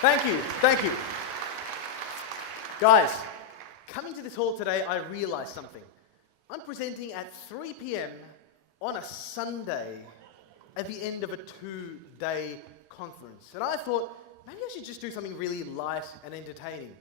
Thank you, thank you. Guys, coming to this hall today, I realized something. I'm presenting at 3 p.m. on a Sunday at the end of a 2-day conference. And I thought, maybe I should just do something really light and entertaining.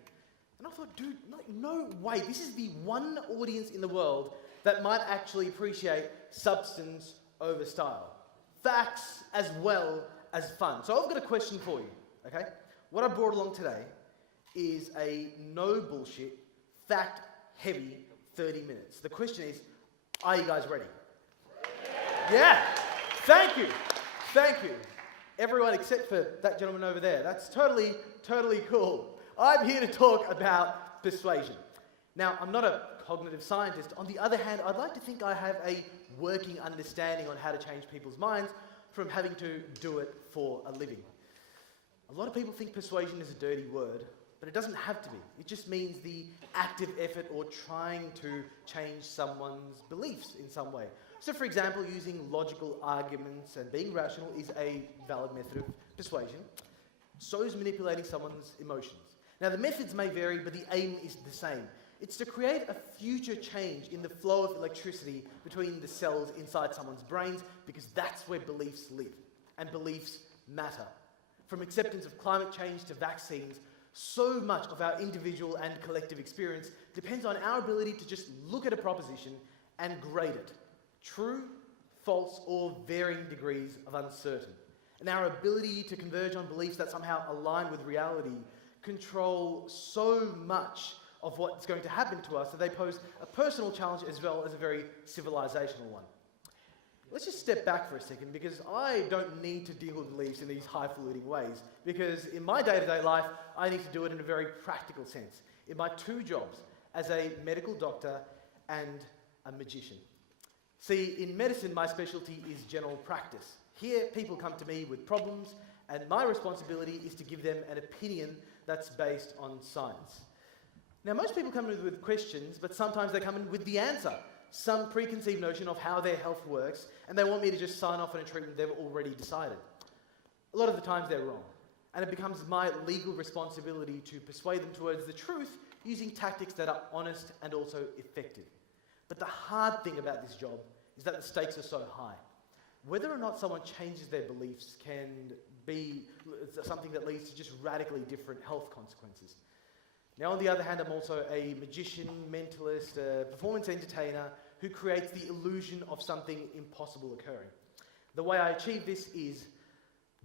And I thought, dude, no way. This is the one audience in the world that might actually appreciate substance over style. Facts as well as fun. So I've got a question for you, okay? What I brought along today is a no bullshit, fact heavy 30 minutes. The question is, are you guys ready? Yeah. Thank you. Thank you. Everyone except for that gentleman over there. That's totally cool. I'm here to talk about persuasion. Now, I'm not a cognitive scientist. On the other hand, I'd like to think I have a working understanding on how to change people's minds from having to do it for a living. A lot of people think persuasion is a dirty word, but it doesn't have to be. It just means the active effort or trying to change someone's beliefs in some way. So for example, using logical arguments and being rational is a valid method of persuasion. So is manipulating someone's emotions. Now the methods may vary, but the aim is the same. It's to create a future change in the flow of electricity between the cells inside someone's brains, because that's where beliefs live, and beliefs matter. From acceptance of climate change to vaccines, so much of our individual and collective experience depends on our ability to just look at a proposition and grade it. True, false, or varying degrees of uncertain. And our ability to converge on beliefs that somehow align with reality control so much of what's going to happen to us that they pose a personal challenge as well as a very civilizational one. Let's just step back for a second, because I don't need to deal with beliefs in these highfalutin ways, because in my day-to-day life, I need to do it in a very practical sense, in my 2 jobs, as a medical doctor and a magician. See, in medicine, my specialty is general practice. Here, people come to me with problems, and my responsibility is to give them an opinion that's based on science. Now, most people come in with questions, but sometimes they come in with the answer, some preconceived notion of how their health works, and they want me to just sign off on a treatment they've already decided. A lot of the times they're wrong, and it becomes my legal responsibility to persuade them towards the truth using tactics that are honest and also effective. But the hard thing about this job is that the stakes are so high. Whether or not someone changes their beliefs can be something that leads to just radically different health consequences. Now, on the other hand, I'm also a magician, mentalist, a performance entertainer who creates the illusion of something impossible occurring. The way I achieve this is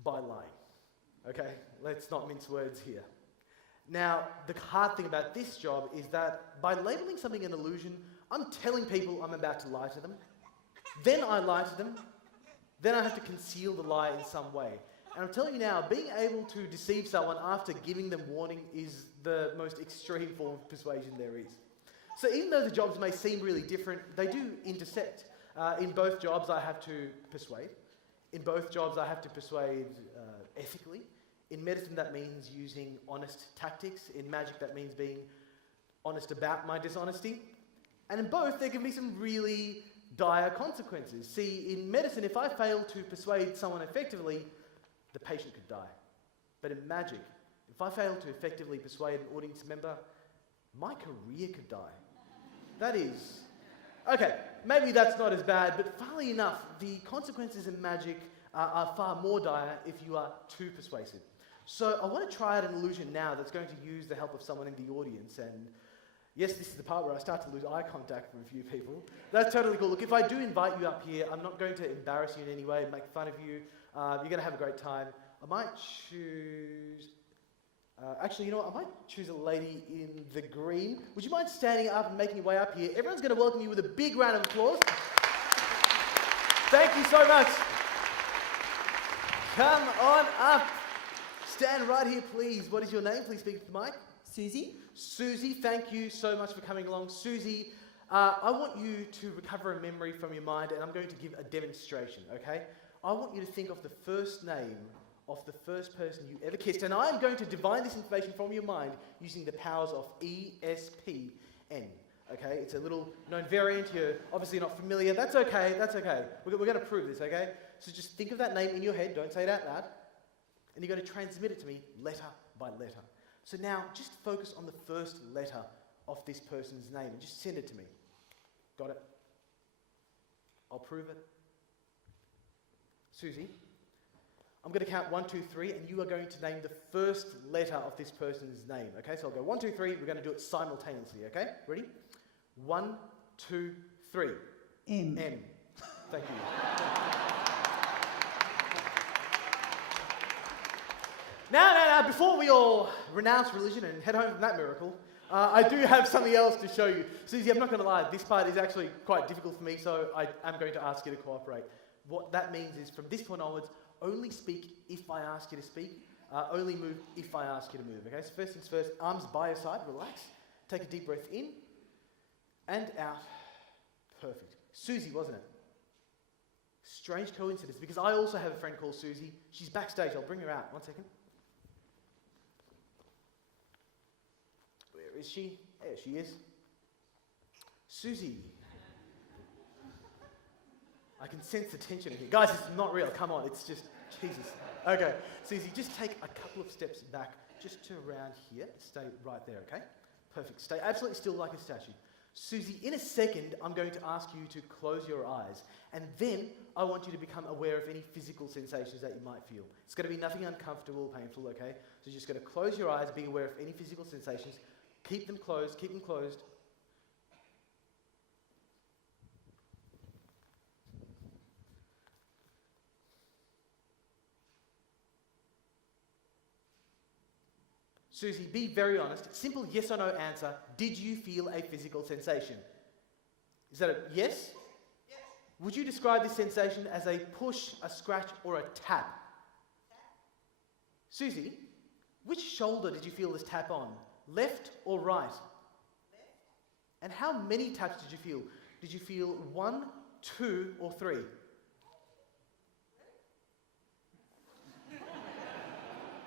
by lying. Okay, let's not mince words here. Now, the hard thing about this job is that by labeling something an illusion, I'm telling people I'm about to lie to them. Then I lie to them. Then I have to conceal the lie in some way. And I'm telling you now, being able to deceive someone after giving them warning is the most extreme form of persuasion there is. So even though the jobs may seem really different, they do intersect. In both jobs, I have to persuade. In both jobs, I have to persuade ethically. In medicine, that means using honest tactics. In magic, that means being honest about my dishonesty. And in both, there can be some really dire consequences. See, in medicine, if I fail to persuade someone effectively, the patient could die. But in magic, if I fail to effectively persuade an audience member, my career could die. That is... Okay, maybe that's not as bad, but funnily enough, the consequences in magic are far more dire if you are too persuasive. So I want to try out an illusion now that's going to use the help of someone in the audience, and yes, this is the part where I start to lose eye contact from a few people. That's totally cool. Look, if I do invite you up here, I'm not going to embarrass you in any way, make fun of you. You're going to have a great time. I might choose... actually, you know what? I might choose a lady in the green. Would you mind standing up and making your way up here? Everyone's going to welcome you with a big round of applause. Thank you so much. Come on up. Stand right here, please. What is your name? Please speak to the mic. Susie? Susie, thank you so much for coming along. Susie, I want you to recover a memory from your mind, and I'm going to give a demonstration, okay? I want you to think of the first name of the first person you ever kissed, and I'm going to divine this information from your mind using the powers of ESPN, okay? It's a little known variant. You're obviously not familiar. That's okay, that's okay. We're going to prove this, okay? So just think of that name in your head. Don't say it out loud. And you're going to transmit it to me letter by letter. So now, just focus on the first letter of this person's name and just send it to me. Got it? I'll prove it. Susie, I'm going to count 1, 2, 3, and you are going to name the first letter of this person's name. Okay, so I'll go 1, 2, 3. We're going to do it simultaneously. Okay, ready? 1, 2, 3. M. M. Thank you. Now, before we all renounce religion and head home from that miracle, I do have something else to show you. Susie, I'm not going to lie, this part is actually quite difficult for me, so I am going to ask you to cooperate. What that means is, from this point onwards, only speak if I ask you to speak, only move if I ask you to move, okay? So first things first, arms by your side, relax, take a deep breath in, and out. Perfect. Susie, wasn't it? Strange coincidence, because I also have a friend called Susie. She's backstage, I'll bring her out, 1 second. Where is she? There she is. Susie. I can sense the tension here. Guys, it's not real, come on, it's just, Jesus. Okay, Susie, just take a couple of steps back, just to around here. Stay right there, okay? Perfect, stay absolutely still like a statue. Susie, in a second, I'm going to ask you to close your eyes, and then I want you to become aware of any physical sensations that you might feel. It's going to be nothing uncomfortable or painful, okay? So you're just going to close your eyes, be aware of any physical sensations, keep them closed, keep them closed. Susie, be very honest. Simple yes or no answer. Did you feel a physical sensation? Is that a yes? Yes. Would you describe this sensation as a push, a scratch, or a tap? Tap. Susie, which shoulder did you feel this tap on? Left or right? Left. And how many taps did you feel? Did you feel 1, 2, or 3?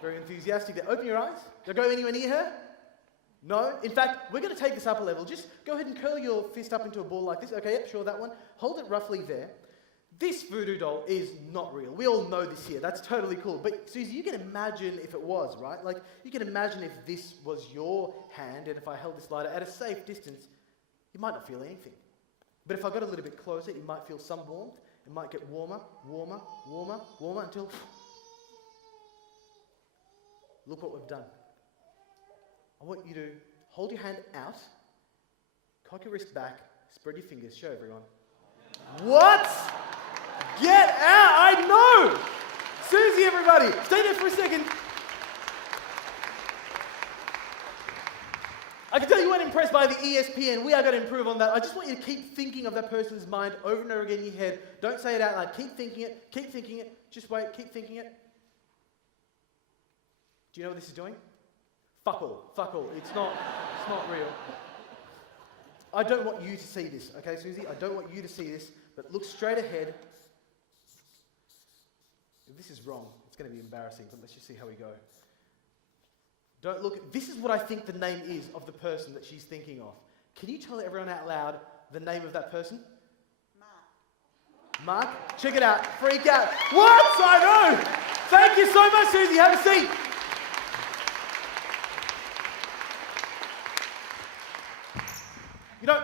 Very enthusiastic there. Open your eyes. Do I go anywhere near her? No? In fact, we're going to take this up a level. Just go ahead and curl your fist up into a ball like this. Okay, yep, sure, that one. Hold it roughly there. This voodoo doll is not real. We all know this here. That's totally cool. But Susie, you can imagine if it was, right? Like, you can imagine if this was your hand and if I held this lighter at a safe distance, you might not feel anything. But if I got a little bit closer, you might feel some warmth. It might get warmer, warmer, warmer, warmer until... Look what we've done. I want you to hold your hand out, cock your wrist back, spread your fingers, show everyone. What? Get out! I know! Susie, everybody, stay there for a second. I can tell you weren't impressed by the ESPN. We are going to improve on that. I just want you to keep thinking of that person's mind over and over again in your head. Don't say it out loud. Keep thinking it. Keep thinking it. Just wait. Keep thinking it. Do you know what this is doing? Fuck all. Fuck all. It's not real. I don't want you to see this, okay, Susie? I don't want you to see this, but look straight ahead. If this is wrong, it's going to be embarrassing, but let's just see how we go. Don't look. This is what I think the name is of the person that she's thinking of. Can you tell everyone out loud the name of that person? Mark. Mark? Check it out. Freak out. What? I know. Thank you so much, Susie. Have a seat. You know,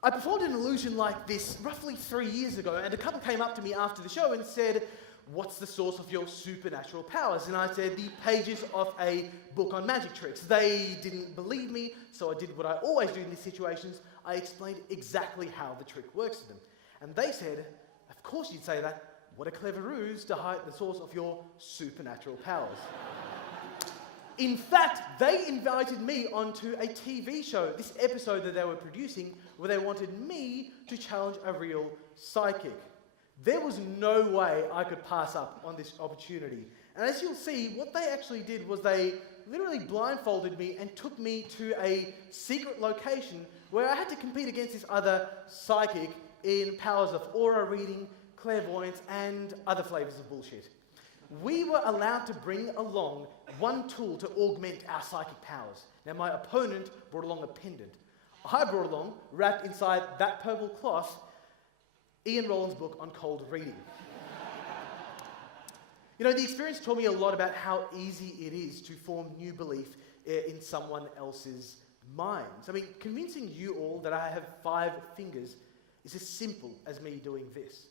I performed an illusion like this roughly 3 years ago, and a couple came up to me after the show and said, "What's the source of your supernatural powers?" And I said, "The pages of a book on magic tricks." They didn't believe me, so I did what I always do in these situations. I explained exactly how the trick works to them. And they said, "Of course you'd say that. What a clever ruse to hide the source of your supernatural powers." In fact, they invited me onto a TV show, this episode that they were producing, where they wanted me to challenge a real psychic. There was no way I could pass up on this opportunity. And as you'll see, what they actually did was they literally blindfolded me and took me to a secret location where I had to compete against this other psychic in powers of aura reading, clairvoyance, and other flavors of bullshit. We were allowed to bring along one tool to augment our psychic powers. Now, my opponent brought along a pendant. I brought along, wrapped inside that purple cloth, Ian Rowland's book on cold reading. You know, the experience taught me a lot about how easy it is to form new belief in someone else's minds. I mean, convincing you all that I have 5 fingers is as simple as me doing this.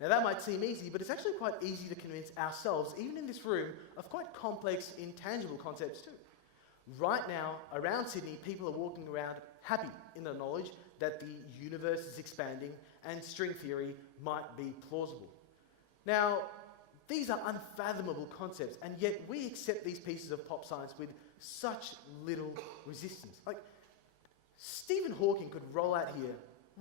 Now that might seem easy, but it's actually quite easy to convince ourselves, even in this room, of quite complex, intangible concepts too. Right now, around Sydney, people are walking around happy in the knowledge that the universe is expanding and string theory might be plausible. Now, these are unfathomable concepts, and yet we accept these pieces of pop science with such little resistance. Like, Stephen Hawking could roll out here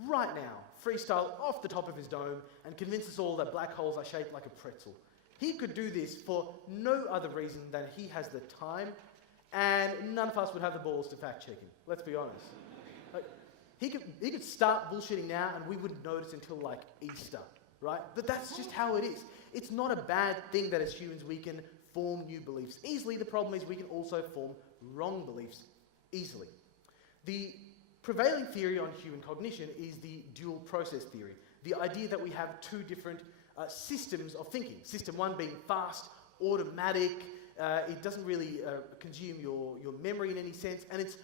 right now, freestyle off the top of his dome, and convince us all that black holes are shaped like a pretzel. He could do this for no other reason than he has the time, and none of us would have the balls to fact check him. Let's be honest. Like, he could start bullshitting now, and we wouldn't notice until like Easter, right? But that's just how it is. It's not a bad thing that as humans we can form new beliefs easily. The problem is we can also form wrong beliefs easily. The prevailing theory on human cognition is the dual process theory, the idea that we have 2 different systems of thinking. System 1 being fast, automatic, it doesn't really consume your memory in any sense, and it's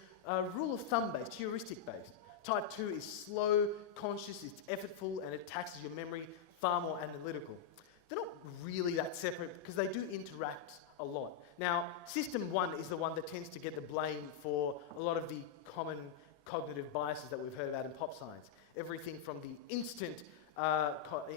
rule of thumb based, heuristic based. Type 2 is slow, conscious, it's effortful, and it taxes your memory, far more analytical. They're not really that separate because they do interact a lot. Now, system 1 is the one that tends to get the blame for a lot of the common cognitive biases that we've heard about in pop science. Everything from the instant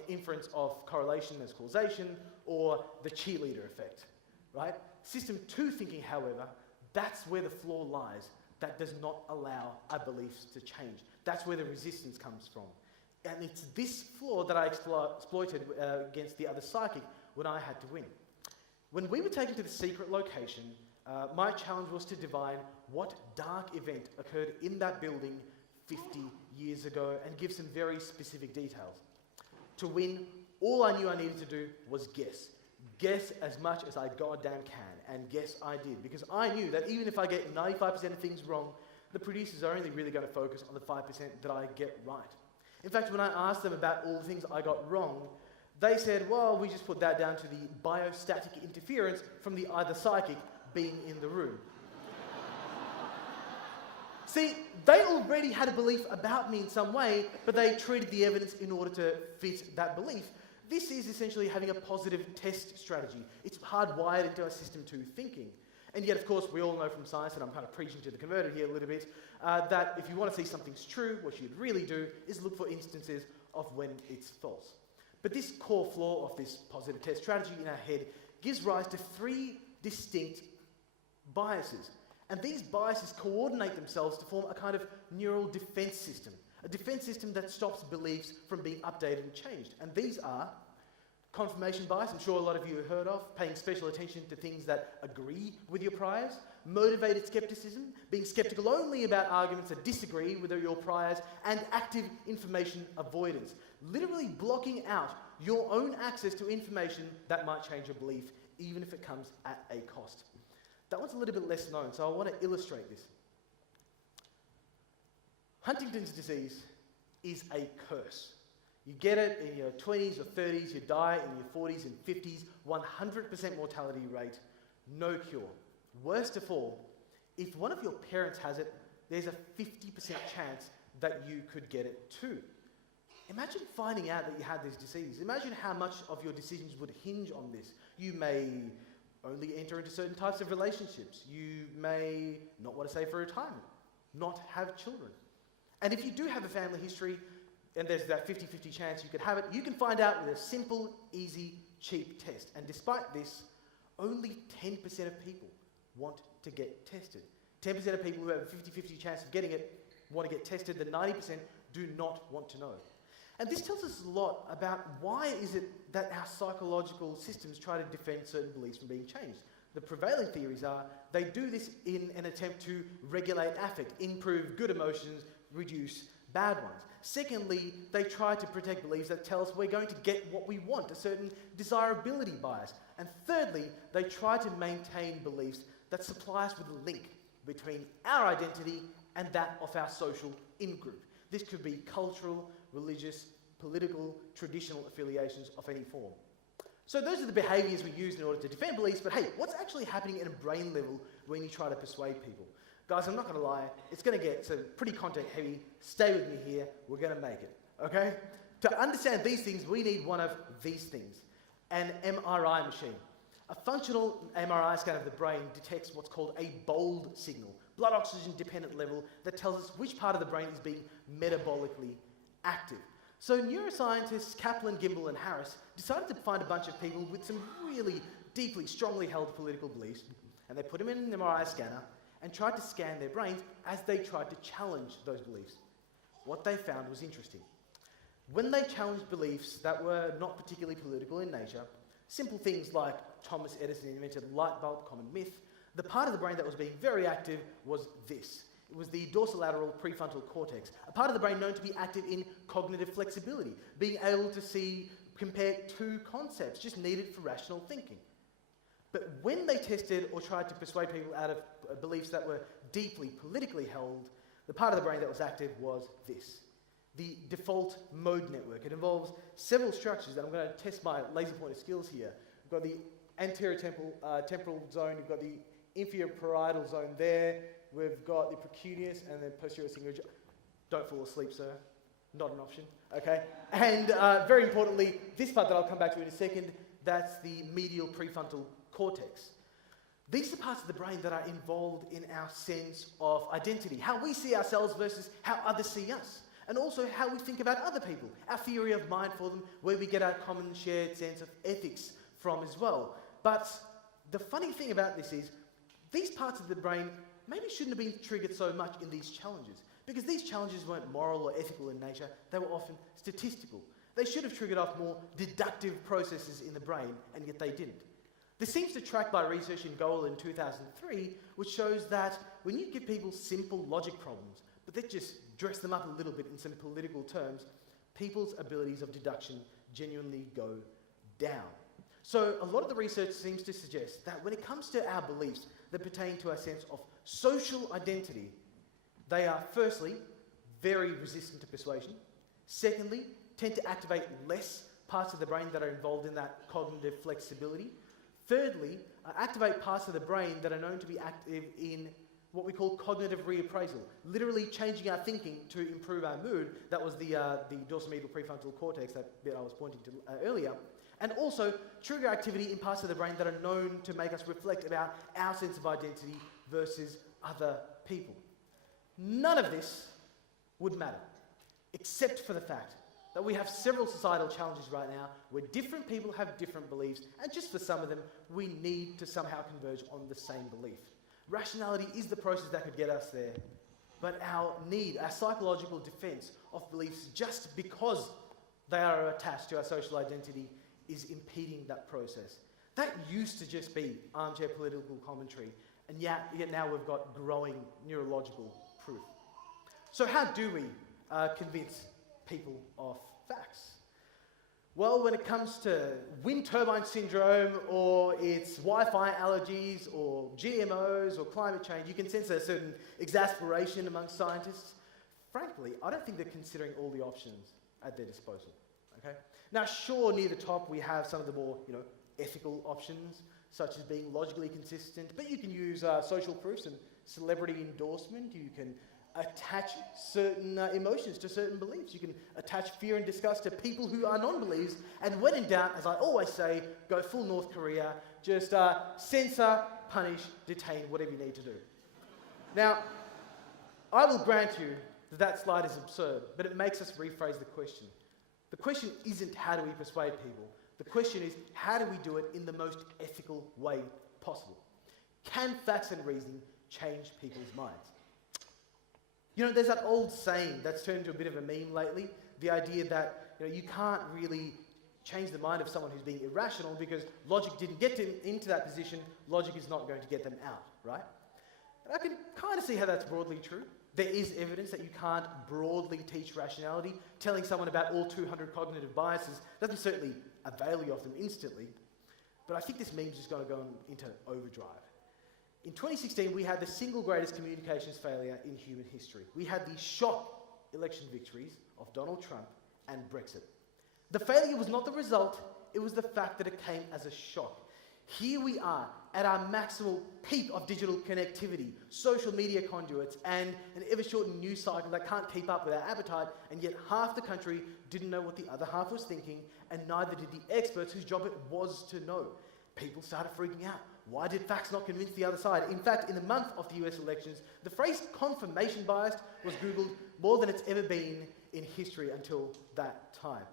inference of correlation as causation, or the cheerleader effect, right? System 2 thinking, however, that's where the flaw lies. That does not allow our beliefs to change. That's where the resistance comes from. And it's this flaw that I exploited against the other psychic when I had to win. When we were taken to the secret location, my challenge was to divine what dark event occurred in that building 50 years ago and give some very specific details. To win, all I knew I needed to do was guess. Guess as much as I goddamn can, and guess I did, because I knew that even if I get 95% of things wrong, the producers are only really going to focus on the 5% that I get right. In fact, when I asked them about all the things I got wrong, they said, well, we just put that down to the biostatic interference from the other psychic being in the room. See, they already had a belief about me in some way, but they treated the evidence in order to fit that belief. This is essentially having a positive test strategy. It's hardwired into our system 2 thinking. And yet, of course, we all know from science, and I'm kind of preaching to the converted here a little bit, that if you want to see something's true, what you'd really do is look for instances of when it's false. But this core flaw of this positive test strategy in our head gives rise to 3 distinct biases. And these biases coordinate themselves to form a kind of neural defense system, a defense system that stops beliefs from being updated and changed. And these are confirmation bias, I'm sure a lot of you have heard of, paying special attention to things that agree with your priors. Motivated skepticism, being skeptical only about arguments that disagree with your priors. And active information avoidance, literally blocking out your own access to information that might change your belief, even if it comes at a cost. That one's a little bit less known, so I want to illustrate this. Huntington's disease is a curse. You get it in your 20s or 30s, you die in your 40s and 50s, 100% mortality rate, no cure. Worst of all, if one of your parents has it, there's a 50% chance that you could get it too. Imagine finding out that you had this disease. Imagine how much of your decisions would hinge on this. You may only enter into certain types of relationships. You may not want to save for retirement, not have children. And if you do have a family history, and there's that 50-50 chance you could have it, you can find out with a simple, easy, cheap test. And despite this, only 10% of people want to get tested. 10% of people who have a 50-50 chance of getting it want to get tested. The 90% do not want to know. And this tells us a lot about why is it that our psychological systems try to defend certain beliefs from being changed. The prevailing theories are they do this in an attempt to regulate affect, improve good emotions, reduce bad ones. Secondly, they try to protect beliefs that tell us we're going to get what we want, a certain desirability bias. And thirdly, they try to maintain beliefs that supply us with a link between our identity and that of our social in-group. This could be cultural, religious, political, traditional affiliations of any form. So those are the behaviours we use in order to defend beliefs, but hey, what's actually happening at a brain level when you try to persuade people? Guys, I'm not going to lie, it's going to get pretty content heavy. Stay with me here, we're going to make it, okay? To understand these things, we need one of these things, an MRI machine. A functional MRI scan of the brain detects what's called a bold signal, blood oxygen dependent level, that tells us which part of the brain is being metabolically active. So neuroscientists Kaplan, Gimbel and Harris decided to find a bunch of people with some really deeply, strongly held political beliefs, and they put them in an MRI scanner and tried to scan their brains as they tried to challenge those beliefs. What they found was interesting. When they challenged beliefs that were not particularly political in nature, simple things like Thomas Edison invented the light bulb, common myth, the part of the brain that was being very active was this. It was the dorsolateral prefrontal cortex, a part of the brain known to be active in cognitive flexibility, being able to compare two concepts just needed for rational thinking. But when they tested or tried to persuade people out of beliefs that were deeply politically held, the part of the brain that was active was this, the default mode network. It involves several structures, and I'm going to test my laser pointer skills here. We've got the anterior temporal zone, we've got the inferior parietal zone there, we've got the precuneus and then posterior cingulate. Don't fall asleep, sir. Not an option, okay? And very importantly, this part that I'll come back to in a second, that's the medial prefrontal cortex. These are parts of the brain that are involved in our sense of identity, how we see ourselves versus how others see us, and also how we think about other people, our theory of mind for them, where we get our common shared sense of ethics from as well. But the funny thing about this is, these parts of the brain maybe shouldn't have been triggered so much in these challenges, because these challenges weren't moral or ethical in nature, they were often statistical. They should have triggered off more deductive processes in the brain, and yet they didn't. This seems to track by research in Goal in 2003, which shows that when you give people simple logic problems, but then just dress them up a little bit in some political terms, people's abilities of deduction genuinely go down. So a lot of the research seems to suggest that when it comes to our beliefs that pertain to our sense of social identity, they are firstly very resistant to persuasion, secondly tend to activate less parts of the brain that are involved in that cognitive flexibility, thirdly activate parts of the brain that are known to be active in what we call cognitive reappraisal, literally changing our thinking to improve our mood. That was the dorsomedial prefrontal cortex, that bit I was pointing to earlier. And also trigger activity in parts of the brain that are known to make us reflect about our sense of identity versus other people. None of this would matter, except for the fact that we have several societal challenges right now where different people have different beliefs, and just for some of them, we need to somehow converge on the same belief. Rationality is the process that could get us there, but our psychological defense of beliefs just because they are attached to our social identity is impeding that process. That used to just be armchair political commentary, and yet now we've got growing neurological proof. So how do we convince people of facts? Well, when it comes to wind turbine syndrome, or it's Wi-Fi allergies, or GMOs, or climate change, you can sense a certain exasperation amongst scientists. Frankly, I don't think they're considering all the options at their disposal. Okay? Now, sure, near the top we have some of the more, ethical options, such as being logically consistent, but you can use social proofs and celebrity endorsement. You can attach certain emotions to certain beliefs. You can attach fear and disgust to people who are non-believers, and when in doubt, as I always say, go full North Korea, just censor, punish, detain, whatever you need to do. Now, I will grant you that that slide is absurd, but it makes us rephrase the question. The question isn't how do we persuade people, the question is how do we do it in the most ethical way possible? Can facts and reasoning change people's minds? There's that old saying that's turned into a bit of a meme lately, the idea that you can't really change the mind of someone who's being irrational because logic didn't get into that position, logic is not going to get them out, right? And I can kind of see how that's broadly true. There is evidence that you can't broadly teach rationality. Telling someone about all 200 cognitive biases doesn't certainly avail you of them instantly, but I think this meme's just going to go into overdrive. In 2016, we had the single greatest communications failure in human history. We had the shock election victories of Donald Trump and Brexit. The failure was not the result, it was the fact that it came as a shock. Here we are at our maximal peak of digital connectivity, social media conduits, and an ever-shortened news cycle that can't keep up with our appetite, and yet half the country didn't know what the other half was thinking, and neither did the experts whose job it was to know. People started freaking out. Why did facts not convince the other side? In fact, in the month of the US elections, the phrase confirmation bias was Googled more than it's ever been in history until that time.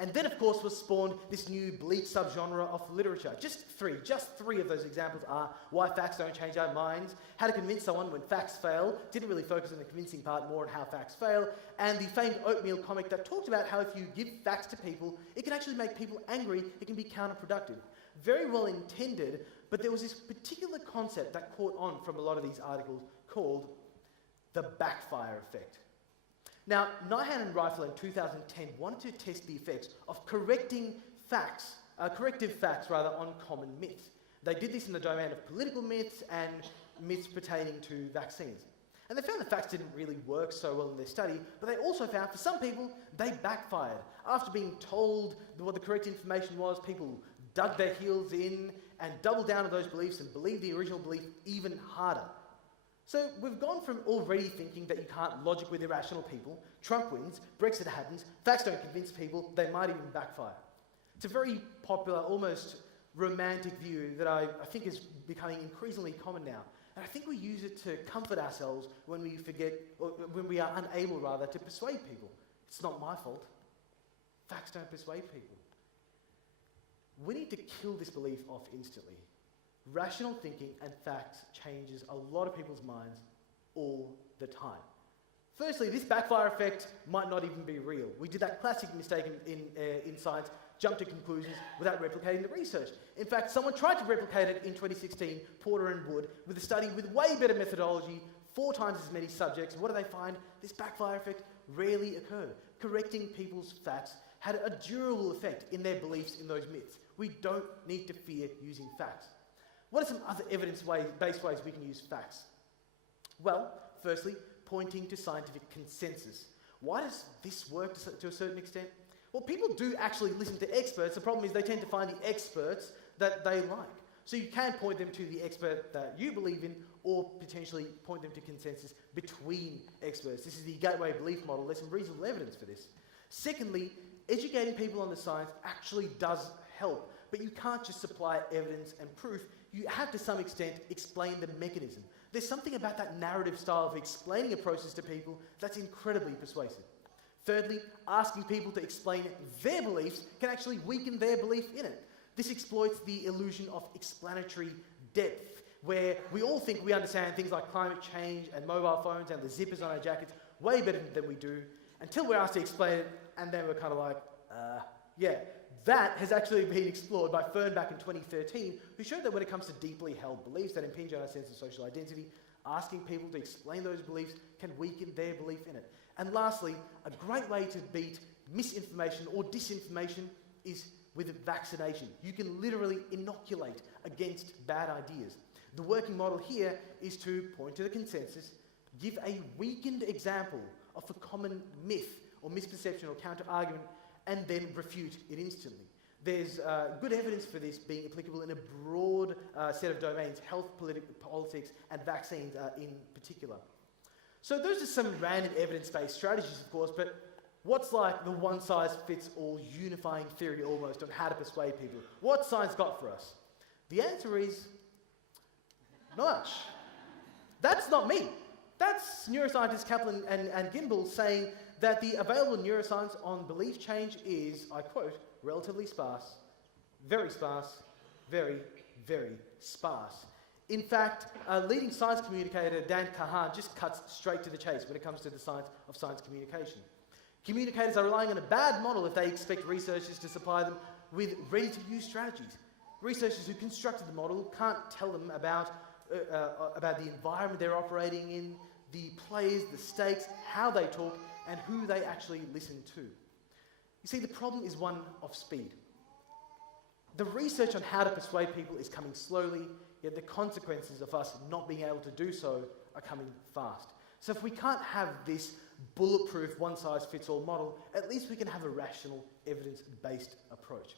And then, of course, was spawned this new bleak subgenre of literature. Just three of those examples are why facts don't change our minds, how to convince someone when facts fail, didn't really focus on the convincing part, more on how facts fail, and the famed oatmeal comic that talked about how if you give facts to people, it can actually make people angry, it can be counterproductive. Very well intended, but there was this particular concept that caught on from a lot of these articles called the backfire effect. Now, Nyhan and Reifel in 2010 wanted to test the effects of corrective facts on common myths. They did this in the domain of political myths and myths pertaining to vaccines. And they found the facts didn't really work so well in their study, but they also found for some people, they backfired. After being told what the correct information was, people dug their heels in and doubled down on those beliefs and believed the original belief even harder. So we've gone from already thinking that you can't logic with irrational people, Trump wins, Brexit happens, facts don't convince people, they might even backfire. It's a very popular, almost romantic view that I think is becoming increasingly common now. And I think we use it to comfort ourselves when we forget, or when we are unable rather, to persuade people. It's not my fault. Facts don't persuade people. We need to kill this belief off instantly. Rational thinking and facts changes a lot of people's minds all the time. Firstly, this backfire effect might not even be real. We did that classic mistake in science, jump to conclusions without replicating the research. In fact, someone tried to replicate it in 2016, Porter and Wood, with a study with way better methodology, 4 times as many subjects. What do they find? This backfire effect rarely occurred. Correcting people's facts had a durable effect in their beliefs in those myths. We don't need to fear using facts. What are some other evidence-based ways we can use facts? Well, firstly, pointing to scientific consensus. Why does this work to a certain extent? Well, people do actually listen to experts. The problem is they tend to find the experts that they like. So you can point them to the expert that you believe in, or potentially point them to consensus between experts. This is the gateway belief model. There's some reasonable evidence for this. Secondly, educating people on the science actually does help, but you can't just supply evidence and proof. You have to some extent explain the mechanism. There's something about that narrative style of explaining a process to people that's incredibly persuasive. Thirdly, asking people to explain their beliefs can actually weaken their belief in it. This exploits the illusion of explanatory depth, where we all think we understand things like climate change and mobile phones and the zippers on our jackets way better than we do, until we're asked to explain it, and then we're kind of like, yeah. That has actually been explored by Fern back in 2013, who showed that when it comes to deeply held beliefs that impinge on our sense of social identity, asking people to explain those beliefs can weaken their belief in it. And lastly, a great way to beat misinformation or disinformation is with vaccination. You can literally inoculate against bad ideas. The working model here is to point to the consensus, give a weakened example of a common myth or misperception or counter-argument, and then refute it instantly. There's good evidence for this being applicable in a broad set of domains, health, politics, and vaccines in particular. So those are some random evidence-based strategies, of course, but what's like the one-size-fits-all unifying theory almost on how to persuade people? What's science got for us? The answer is not much. That's not me. That's neuroscientists Kaplan and Gimbel saying that the available neuroscience on belief change is, I quote, relatively sparse, very, very sparse. In fact, leading science communicator Dan Kahan just cuts straight to the chase when it comes to the science of science communication. Communicators are relying on a bad model if they expect researchers to supply them with ready-to-use strategies. Researchers who constructed the model can't tell them about the environment they're operating in, the players, the stakes, how they talk, and who they actually listen to. You see, the problem is one of speed. The research on how to persuade people is coming slowly, yet the consequences of us not being able to do so are coming fast. So if we can't have this bulletproof one-size-fits-all model, at least we can have a rational, evidence-based approach.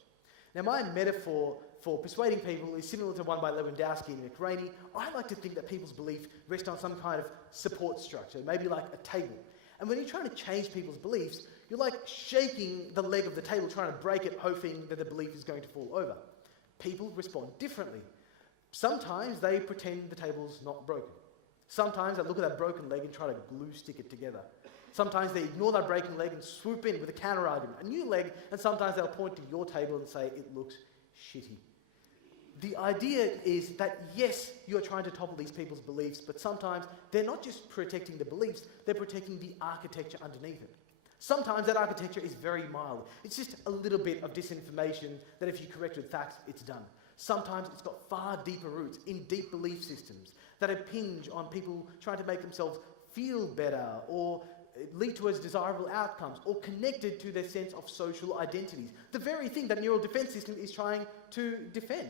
Now, my metaphor for persuading people is similar to one by Lewandowski and McRaney. I like to think that people's beliefs rest on some kind of support structure, maybe like a table. And when you're trying to change people's beliefs, you're like shaking the leg of the table, trying to break it, hoping that the belief is going to fall over. People respond differently. Sometimes they pretend the table's not broken. Sometimes they look at that broken leg and try to glue stick it together. Sometimes they ignore that breaking leg and swoop in with a counter-argument, a new leg, and sometimes they'll point to your table and say, it looks shitty. The idea is that, yes, you're trying to topple these people's beliefs, but sometimes they're not just protecting the beliefs, they're protecting the architecture underneath it. Sometimes that architecture is very mild. It's just a little bit of disinformation that if you correct with facts, it's done. Sometimes it's got far deeper roots in deep belief systems that impinge on people trying to make themselves feel better or lead towards desirable outcomes or connected to their sense of social identities, the very thing that neural defense system is trying to defend.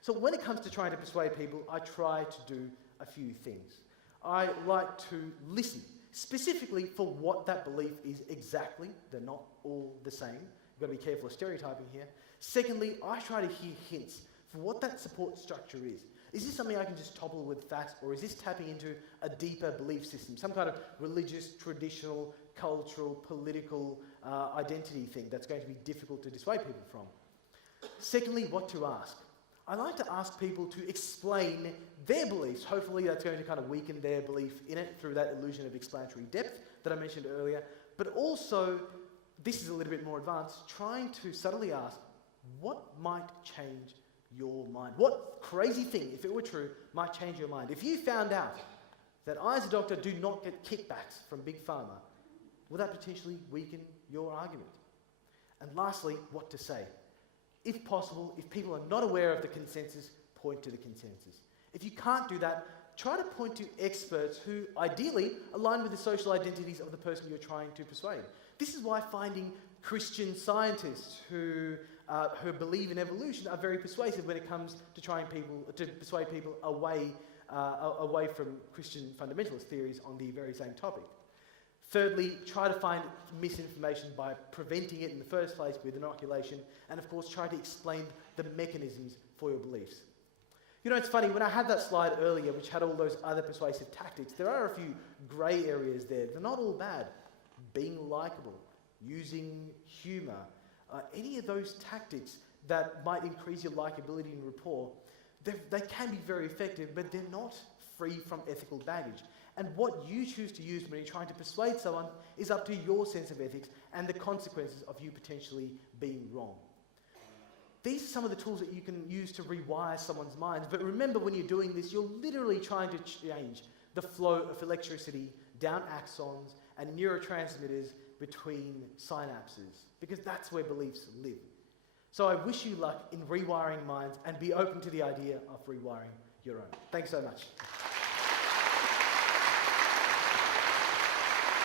So when it comes to trying to persuade people, I try to do a few things. I like to listen, specifically for what that belief is exactly. They're not all the same. You've got to be careful of stereotyping here. Secondly, I try to hear hints for what that support structure is. Is this something I can just topple with facts, or is this tapping into a deeper belief system, some kind of religious, traditional, cultural, political identity thing that's going to be difficult to dissuade people from? Secondly, what to ask. I like to ask people to explain their beliefs. Hopefully that's going to kind of weaken their belief in it through that illusion of explanatory depth that I mentioned earlier. But also, this is a little bit more advanced, trying to subtly ask, what might change your mind? What crazy thing, if it were true, might change your mind? If you found out that I as a doctor do not get kickbacks from Big Pharma, will that potentially weaken your argument? And lastly, what to say. If possible, if people are not aware of the consensus, point to the consensus. If you can't do that, try to point to experts who ideally align with the social identities of the person you're trying to persuade. This is why finding Christian scientists who believe in evolution are very persuasive when it comes to trying to persuade people away from Christian fundamentalist theories on the very same topic. Thirdly, try to find misinformation by preventing it in the first place with inoculation, and of course try to explain the mechanisms for your beliefs. You know, it's funny, when I had that slide earlier which had all those other persuasive tactics, there are a few grey areas there. They're not all bad. Being likeable, using humour, any of those tactics that might increase your likability and rapport, they can be very effective, but they're not free from ethical baggage. And what you choose to use when you're trying to persuade someone is up to your sense of ethics and the consequences of you potentially being wrong. These are some of the tools that you can use to rewire someone's mind. But remember, when you're doing this, you're literally trying to change the flow of electricity down axons and neurotransmitters between synapses, because that's where beliefs live. So I wish you luck in rewiring minds and be open to the idea of rewiring your own. Thanks so much.